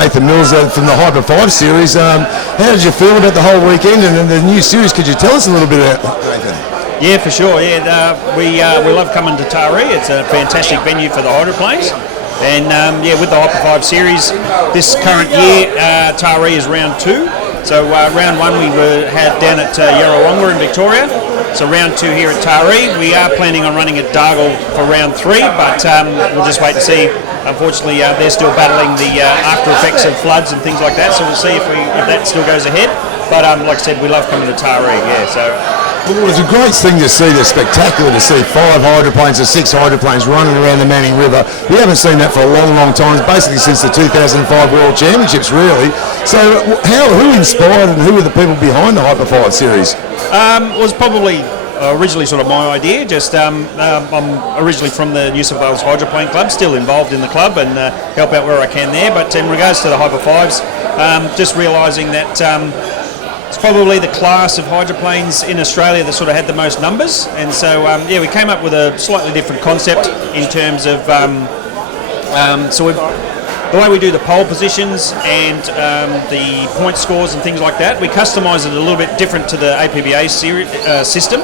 Nathan Mills from the Hyper 5 series. How did you feel about the whole weekend and the new series? Could you tell us a little bit about Nathan? Yeah, for sure. Yeah, we love coming to Taree. It's a fantastic venue for the hydroplanes. And with the Hyper 5 series, this current year, Taree is round 2. So round 1 we had down at Yarrawonga in Victoria. So round 2 here at Taree. We are planning on running at Dargle for round 3, but we'll just wait and see. Unfortunately, they're still battling the after effects of floods and things like that. So we'll see if that still goes ahead. But like I said, we love coming to Taree. Yeah, so. Well, it's a great thing to see. It's spectacular to see 5 hydroplanes or 6 hydroplanes running around the Manning River. We haven't seen that for a long, long time, basically since the 2005 World Championships, really. So who inspired and who were the people behind the Hyper 5 series? Was probably originally sort of my idea. Just I'm originally from the New South Wales Hydroplane Club, still involved in the club and help out where I can there. But in regards to the Hyper 5s, just realising that it's probably the class of hydroplanes in Australia that sort of had the most numbers, and so we came up with a slightly different concept in terms of the way we do the pole positions and the point scores and things like that. We customise it a little bit different to the APBA system,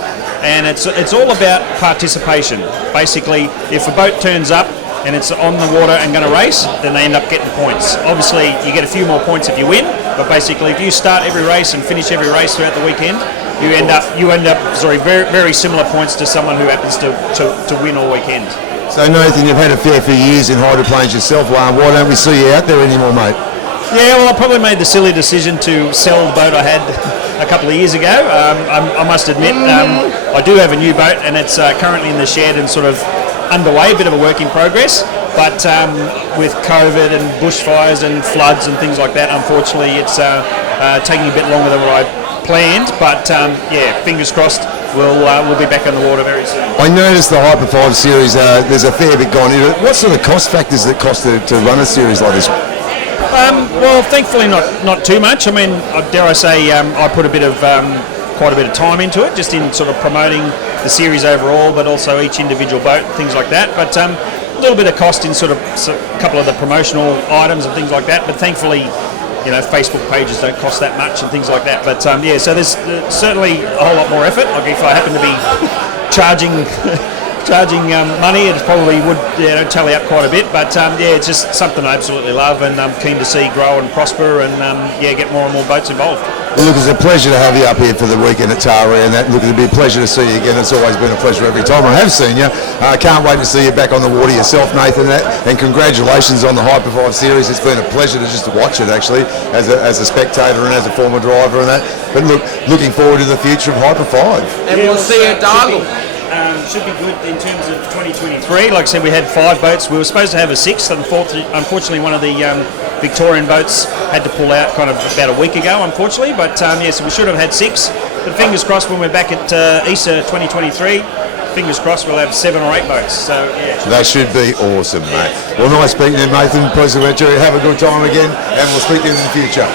and it's all about participation. Basically, if a boat turns up and it's on the water and going to race, then they end up getting points. Obviously, you get a few more points if you win, but basically, if you start every race and finish every race throughout the weekend, you end up very, very similar points to someone who happens to win all weekend. So Nathan, you've had a fair few years in hydroplanes yourself. Why don't we see you out there anymore, mate? Yeah, well, I probably made the silly decision to sell the boat I had a couple of years ago. I must admit, I do have a new boat, and it's currently in the shed and sort of underway, a bit of a work in progress. But with COVID and bushfires and floods and things like that, unfortunately, it's taking a bit longer than what I planned. But fingers crossed, we'll be back on the water very soon. I noticed the Hyper 5 series, there's a fair bit gone into it. What sort of cost factors that cost to run a series like this? Well, thankfully not too much. I mean, dare I say, I put quite a bit of time into it, just in sort of promoting the series overall, but also each individual boat, things like that. But a little bit of cost in sort of a couple of the promotional items and things like that. But thankfully, Facebook pages don't cost that much and things like that. But so there's certainly a whole lot more effort. Like if I happen to be charging money, it probably would tally up quite a bit. But it's just something I absolutely love, and I'm keen to see grow and prosper, and get more and more boats involved. Well, look, it's a pleasure to have you up here for the weekend at Taree, and it'll be a pleasure to see you again. It's always been a pleasure every time I have seen you. I can't wait to see you back on the water yourself, Nathan, and congratulations on the Hyper 5 series. It's been a pleasure to just watch it, actually, as a spectator and as a former driver and that. But looking forward to the future of Hyper 5. And we'll see you at Dargle. Should be good in terms of 2023. Like I said, we had 5 boats. We were supposed to have a 6th. Unfortunately, one of the Victorian boats had to pull out kind of about a week ago, unfortunately. But so we should have had 6. But fingers crossed, when we're back at Easter 2023, fingers crossed we'll have 7 or 8 boats. So that should be awesome, mate. Well, nice speaking to you, Nathan. Pleasure to meet you. Have a good time again, and we'll speak to you in the future.